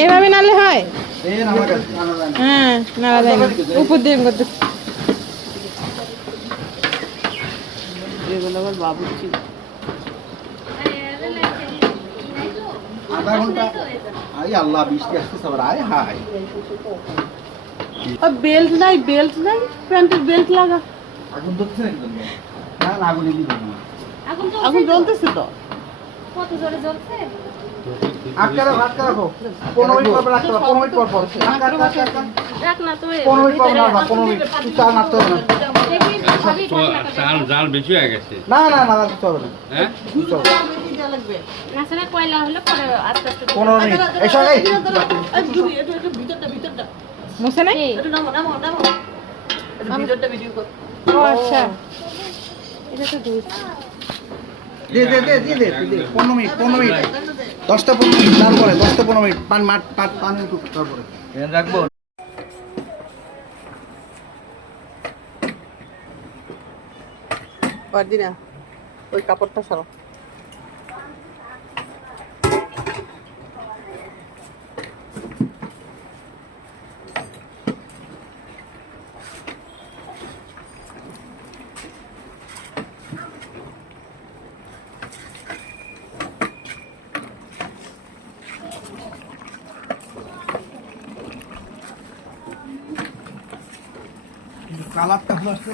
এইভাবে নালে হয়। হ্যাঁ, নাড়া যায় না, উপর দিয়ে করতে। এগুলো আবার বাবুর্চি। আধা ঘন্টা। আই আল্লাহ, বৃষ্টি আসতেছে আবার। আয় হায়, বেল্ট নাই, বেল্ট নাই, প্যান্টের বেল্ট লাগা। আগুন ধরছে একদম। না না, আগুন এদিকে না। আগুন জ্বলতেছে তো। কত জোরে জ্বলছে? আটকা রাখো। 15 মিনিট পর রাখতে হবে, 15 মিনিট পর। রাখ না তো, 15 মিনিট পর না, 15 মিনিট। তুই চা নাড়তে হবে না। জাল বেশি হয়ে গেছে। না না না, চলবে না। হ্যাঁ, আসলে কয়লা হলে পরে আস্তে আস্তে 15 মিনিট। এই সব এই মুছে নাই? ও আচ্ছা, এটা তো দুধ। দে 15 মিনিট 10টা 15 মিনিট, তারপরে 10টা 15 মিনিট পানি একটু তারপরে রাখবো। পারদি না, ওই কাপড়টা সরো। কালারটা ভালো আসছে।